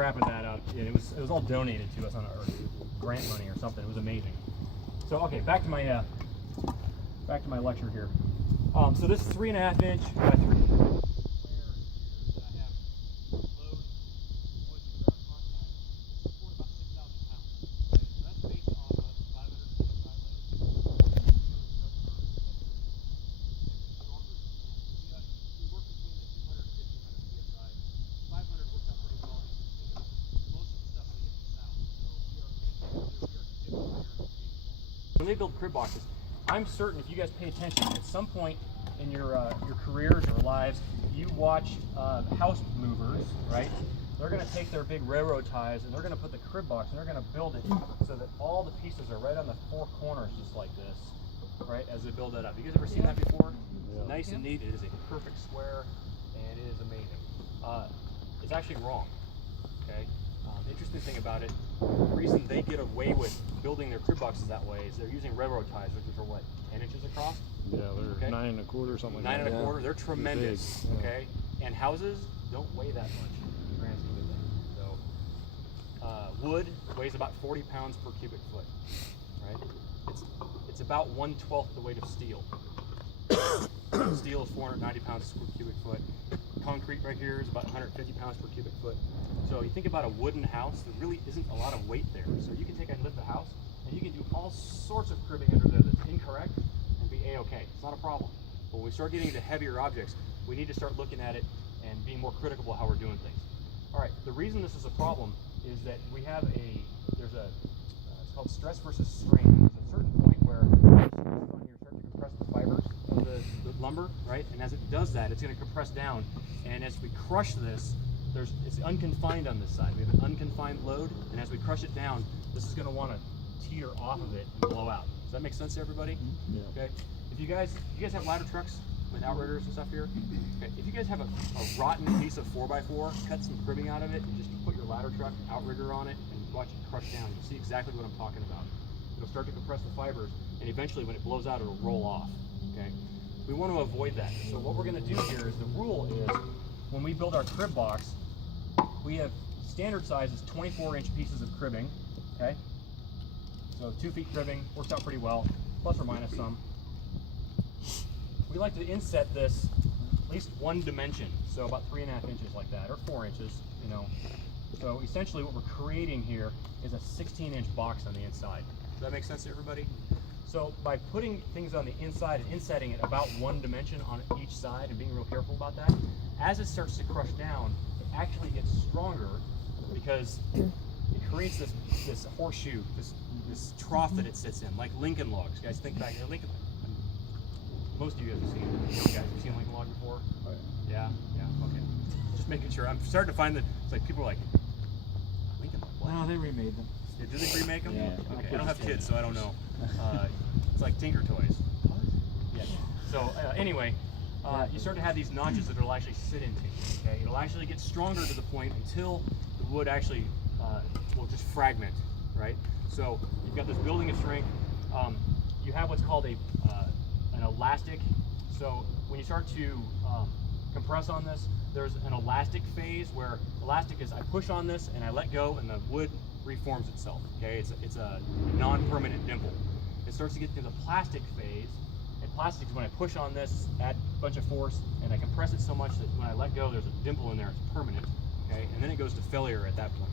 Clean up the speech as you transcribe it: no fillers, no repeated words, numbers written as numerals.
crap with that up. It was all donated to us on our grant money or something. It was amazing. So okay, back to my lecture here. So this 3.5 inch by 3 square that I have load wood and ground contact support about 6,000 pounds. Okay, so that's based off of 500 psi load. We work between the 200 and 1,500 psi. 500 works out pretty well because most of the stuff we get from south. So we are when they build crib boxes, I'm certain if you guys pay attention, at some point in your careers or lives, you watch house movers, right? They're going to take their big railroad ties and they're going to put the crib box and they're going to build it so that all the pieces are right on the four corners, just like this, right? As they build that up. You guys ever seen that before? Yeah. Nice and neat. It is a perfect square, and it is amazing. It's actually wrong. Okay. The interesting thing about it, the reason they get away with building their crib boxes that way is they're using railroad ties, which are what, 10 inches across? Yeah, they're 9 1/4 or something like that. 9 1/4. They're tremendous. Big, yeah. Okay, and houses don't weigh that much in the grand scheme of things. So wood weighs about 40 pounds per cubic foot. Right? It's about 1/12 the weight of steel. Steel is 490 pounds per cubic foot. Concrete right here is about 150 pounds per cubic foot. So you think about a wooden house, there really isn't a lot of weight there. So you can take and lift the house, and you can do all sorts of cribbing under there that's incorrect and be a-okay. It's not a problem. But when we start getting into heavier objects, we need to start looking at it and being more critical of how we're doing things. All right, the reason this is a problem is that we have it's called stress versus strain. There's a certain point where you start to compress the fibers of the lumber, right? And as it does that, it's going to compress down. And as we crush this, it's unconfined on this side. We have an unconfined load, and as we crush it down, this is going to want to teeter off of it and blow out. Does that make sense to everybody? Yeah. Okay. If you guys have ladder trucks with outriggers and stuff here, okay, if you guys have a rotten piece of 4x4, cut some cribbing out of it, and just put your ladder truck outrigger on it and watch it crush down, you'll see exactly what I'm talking about. It'll start to compress the fibers, and eventually when it blows out, it'll roll off. Okay. We want to avoid that. So what we're going to do here is the rule is when we build our crib box, we have standard size is 24-inch pieces of cribbing. Okay. So 2 feet cribbing works out pretty well, plus or minus some. We like to inset this at least one dimension, so about 3.5 inches like that, or 4 inches, you know. So essentially what we're creating here is a 16-inch box on the inside. Does that make sense to everybody? So by putting things on the inside and insetting it about one dimension on each side and being real careful about that, as it starts to crush down, it actually gets stronger because it creates this horseshoe, this trough that it sits in, like Lincoln logs. You guys think back here, Lincoln. Most of you guys have seen it. You guys have seen a Lincoln log before? Oh, yeah. Yeah, okay. Just making sure. I'm starting to find that it's like people are like, Lincoln log, what? No, they remade them. Did they remake them? Yeah. Okay, I don't have kids, so I don't know. It's like Tinker Toys. Yeah. So anyway, you start to have these notches that it'll actually sit into. Okay, it'll actually get stronger to the point until the wood actually will just fragment, right? So you've got this building of strength. You have what's called an elastic. So when you start to compress on this, there's an elastic phase where elastic is I push on this and I let go and the wood reforms itself. Okay, it's a non-permanent dimple. It starts to get to the plastic phase, and plastic is when I push on this, add a bunch of force, and I compress it so much that when I let go, there's a dimple in there. It's permanent. Okay, and then it goes to failure at that point.